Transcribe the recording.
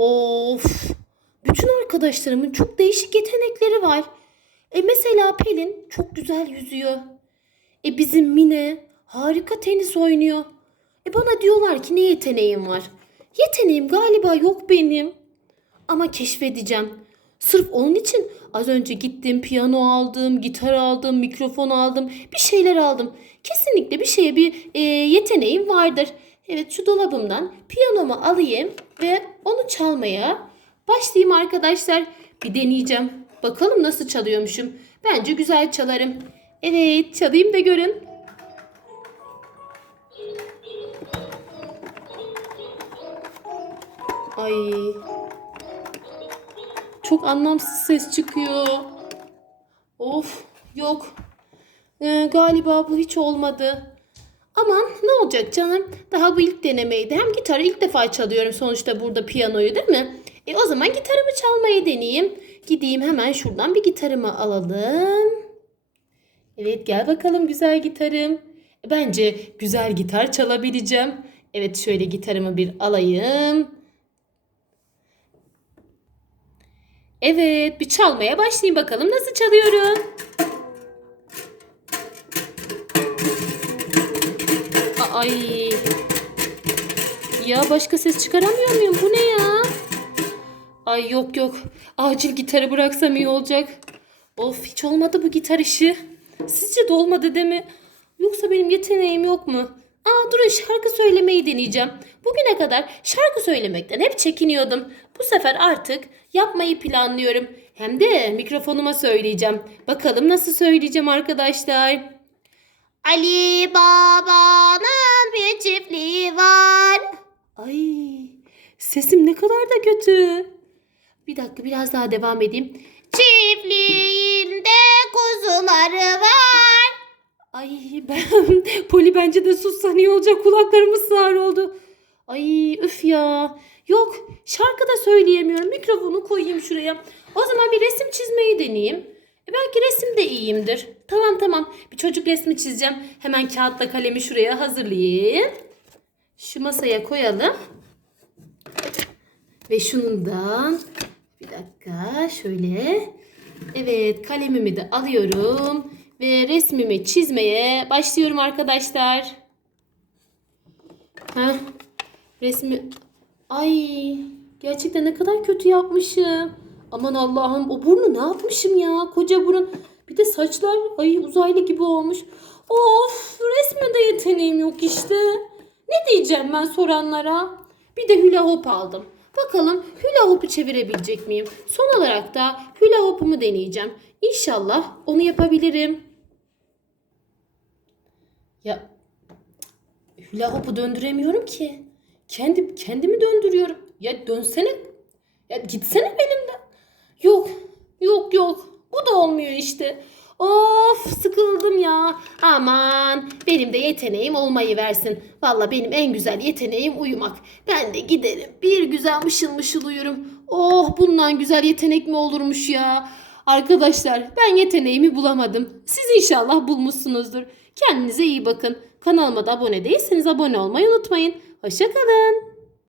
Of. Bütün arkadaşlarımın çok değişik yetenekleri var. E mesela Pelin çok güzel yüzüyor. E bizim Mine harika tenis oynuyor. E bana diyorlar ki ne yeteneğim var? Yeteneğim galiba yok benim. Ama keşfedeceğim. Sırf onun için az önce gittim piyano aldım, gitar aldım, mikrofon aldım, bir şeyler aldım. Kesinlikle bir şeye bir e, yeteneğim vardır. Evet şu dolabımdan piyanomu alayım ve onu çalmaya başlayayım arkadaşlar. Bir deneyeceğim. Bakalım nasıl çalıyormuşum. Bence güzel çalarım. Evet çalayım da görün. Ay. Çok anlamsız ses çıkıyor. Of yok. Ee, galiba bu hiç olmadı. Aman ne olacak canım? Daha bu ilk denemeydi. Hem gitarı ilk defa çalıyorum sonuçta burada piyanoyu değil mi? E o zaman gitarımı çalmayı deneyeyim. Gideyim hemen şuradan bir gitarımı alalım. Evet gel bakalım güzel gitarım. E, Bence güzel gitar çalabileceğim. Evet şöyle gitarımı bir alayım. Evet bir çalmaya başlayayım bakalım nasıl çalıyorum. Ay. Ya başka ses çıkaramıyor muyum? Bu ne ya? Ay yok yok. Acil gitarı bıraksam iyi olacak. Of hiç olmadı bu gitar işi. Sizce de olmadı değil mi? Yoksa benim yeteneğim yok mu? Aa durun şarkı söylemeyi deneyeceğim. Bugüne kadar şarkı söylemekten hep çekiniyordum. Bu sefer artık yapmayı planlıyorum. Hem de mikrofonuma söyleyeceğim. Bakalım nasıl söyleyeceğim arkadaşlar. Ali Baba'nın bir çiftliği var. Ay sesim ne kadar da kötü. Bir dakika biraz daha devam edeyim. Çiftliğinde kuzuları var. Ay ben Poli bence de sussan iyi olacak kulaklarımız sağır oldu. Ay üf ya. Yok şarkı da söyleyemiyorum. Mikrofonu koyayım şuraya. O zaman bir resim çizmeyi deneyeyim. E belki resimde iyiyimdir. Tamam tamam. Bir çocuk resmi çizeceğim. Hemen kağıtla kalemi şuraya hazırlayayım. Şu masaya koyalım. Ve şundan bir dakika şöyle. Evet kalemimi de alıyorum ve resmimi çizmeye başlıyorum arkadaşlar. Heh, resmi ay gerçekten ne kadar kötü yapmışım. Aman Allah'ım o burnu ne yapmışım ya koca burun. Bir de saçlar ay uzaylı gibi olmuş. Of resme de yeteneğim yok işte. Ne diyeceğim ben soranlara? Bir de hula hop aldım. Bakalım hula hopu çevirebilecek miyim? Son olarak da hula hopumu deneyeceğim. İnşallah onu yapabilirim. Ya hula hopu döndüremiyorum ki. Kendi kendimi döndürüyorum. Ya dönsene. Ya gitsene elimden. Yok. Yok yok. Bu da olmuyor işte. Of sıkıldım ya. Aman benim de yeteneğim olmayı versin. Valla benim en güzel yeteneğim uyumak. Ben de giderim bir güzel mışıl mışıl uyurum. Oh bundan güzel yetenek mi olurmuş ya. Arkadaşlar ben yeteneğimi bulamadım. Siz inşallah bulmuşsunuzdur. Kendinize iyi bakın. Kanalıma da abone değilseniz abone olmayı unutmayın. Hoşçakalın.